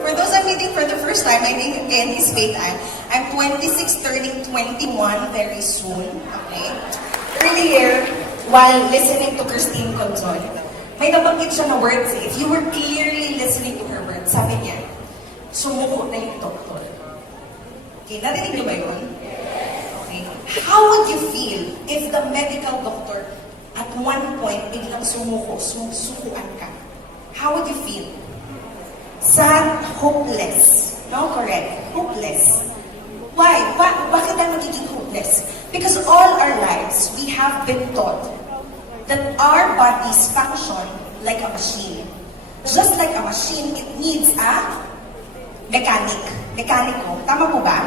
For those I'm meeting for the first time, my name again is Faith Ann. I'm 26, turning 21 very soon. Okay? Earlier, while listening to Christine Conzon, may nabanggit siya na words eh. If you were clearly listening to her words, sabi niya, sumuko na yung doktor. Okay, narinig niyo ba yun? Okay. How would you feel if the medical doctor at one point biglang susukuan ka? How would you feel? Sad, hopeless. No, correct. Hopeless. Why? Bakit tayo magiging hopeless? Because all our lives, we have been taught that our bodies function like a machine. Just like a machine, it needs a mekaniko. Tama po ba?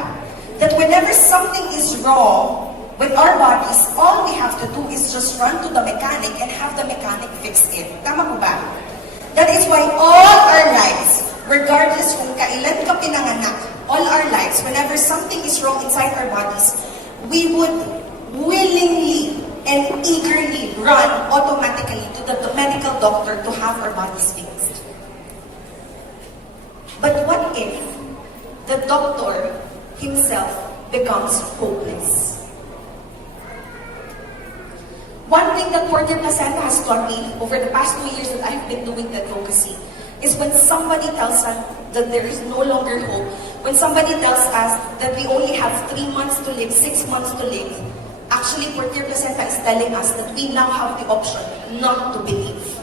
That whenever something is wrong with our bodies, all we have to do is just run to the mechanic and have the mechanic fix it. Tama po ba? That is why all our lives, regardless kung kailan ka pinanganak, all our lives, whenever something is wrong inside our bodies, we would willingly and eagerly run automatically to the medical doctor to have our bodies fixed. But what if the doctor himself becomes hopeless? One thing that PURTIER Placenta has taught me over the past 2 years that I've been doing the advocacy is when somebody tells us that there is no longer hope, when somebody tells us that we only have 3 months to live, 6 months to live, actually PURTIER Placenta is telling us that we now have the option not to believe.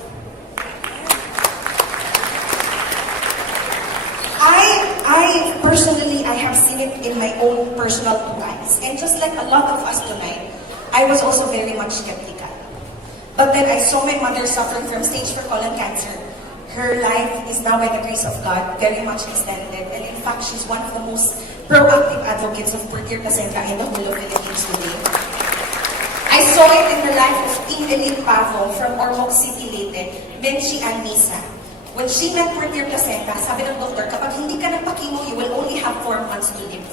Personally, I have seen it in my own personal 2 eyes. And just like a lot of us tonight, I was also very much skeptical. But then I saw my mother suffering from stage 4 colon cancer. Her life is now, by the grace of God, very much extended. And in fact, she's one of the most proactive advocates of PURTIER Placenta in the whole of Philippines today. I saw it in the life of Team Elite Pavo from Ormoc City, Leyte, Benchi and Misa. When she met PURTIER Placenta, sabi ng doktor, kapag hindi ka nagpakimo, you will only have 4 months to live.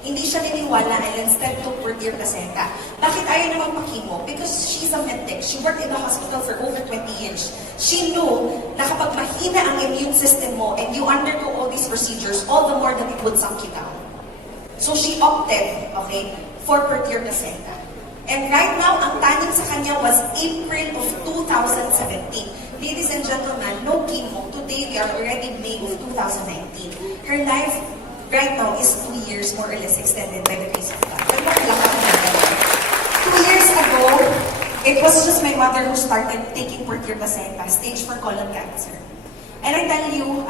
Hindi siya niniwala and instead took PURTIER Placenta. Bakit ayaw naman pakimo? Because she's a medtech. She worked in the hospital for over 20 years. She knew na kapag mahina ang immune system mo and you undergo all these procedures, all the more that it would sunk you down. So she opted, okay, for PURTIER Placenta. And right now, ang taning sa kanya was April of 2017. Ladies and gentlemen, no chemo. Today, we are already May of 2019. Her life right now is 2 years more or less extended by the grace of God. 2 years ago, it was just my mother who started taking PURTIER Placenta, stage 4 colon cancer. And I tell you,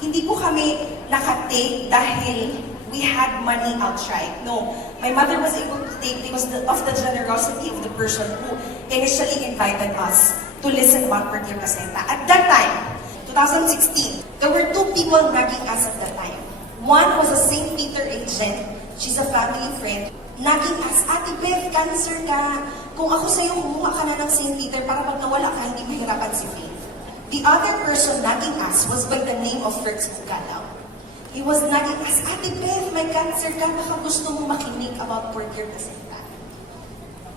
hindi po kami nakatake dahil we had money outright. No, my mother was able to take because of the generosity of the person who initially invited us to listen about PURTIER Placenta. At that time, 2016, there were 2 people nagging us at that time. One was a St. Peter agent. She's a family friend. Nagging us, Ate Beth, cancer ka. Kung ako sa'yo, kumuha ka na ng St. Peter para pag nawala ka, hindi mahirapan si Faith. The other person nagging us was by the name of Fertz Bugalaw. He was nagging us, Ate Beth, may cancer ka, baka gusto mo makinig about PURTIER Placenta.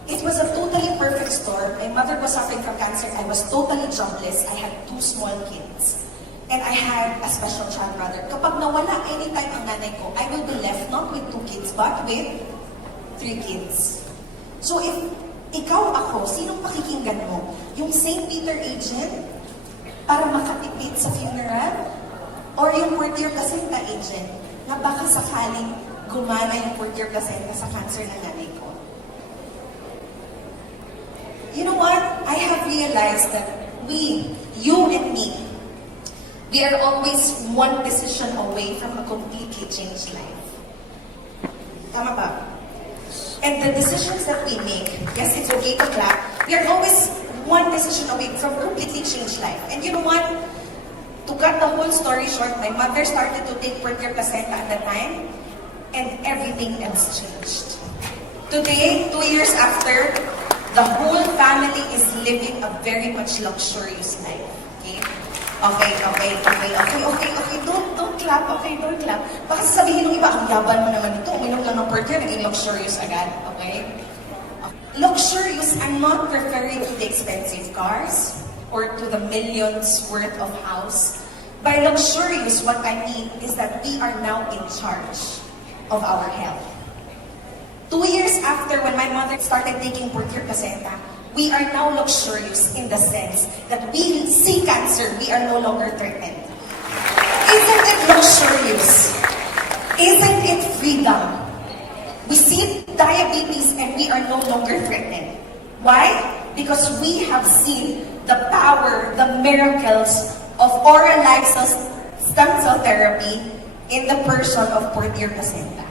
It was a totally perfect storm. My mother was suffering from cancer. I was totally jobless. I had 2 small kids. And I had a special child brother. Kapag nawala anytime ang nanay ko, I will be left not with 2 kids, but with 3 kids. So if ikaw ako, sinong pakikinggan mo? Yung St. Peter agent para makatipid sa funeral? Or yung PURTIER Placenta agent na baka sakaling gumana yung PURTIER Placenta sa cancer na nanay ko? You know what? I have realized that we, you and me, we are always one decision away from a completely changed life. Tama ba? And the decisions that we make, yes, it's okay to clap, we are always one decision away from a completely changed life. And you know what? To cut the whole story short, my mother started to take PURTIER Placenta at that time, and everything else changed. Today, 2 years after, the whole family is living a very much luxurious life. Okay? Okay. Don't clap. Okay, don't clap. Baka sasabihin ng iba, ang yaban mo naman ito. Uminom lang ng PURTIER, naging luxurious agad. Okay? Luxurious, I'm not referring to the expensive cars or to the millions worth of house. By luxurious, what I mean is that we are now in charge of our health. 2 years after when my mother started taking PURTIER placenta, we are now luxurious in the sense that we see cancer, we are no longer threatened. Isn't it luxurious? Isn't it freedom? We see diabetes and we are no longer threatened. Why? Because we have seen the power, the miracles of oral life stem cell therapy in the person of PURTIER placenta.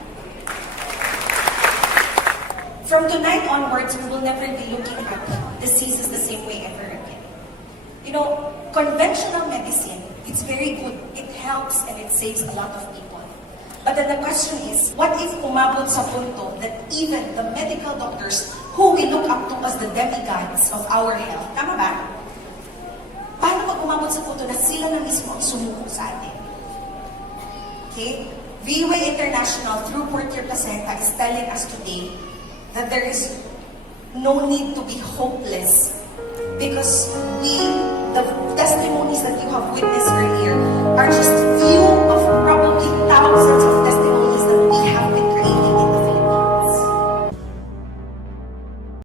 From tonight onwards, we will never be looking at diseases the same way ever again. You know, conventional medicine, it's very good. It helps and it saves a lot of people. But then the question is, what if umabot sa punto that even the medical doctors who we look up to as the demigods of our health, tama ba? Paano pag umabot sa punto na sila na mismo ang sumuko sa atin? Okay? VUA International through PURTIER placenta is telling us today that there is no need to be hopeless because the testimonies that you have witnessed earlier are just few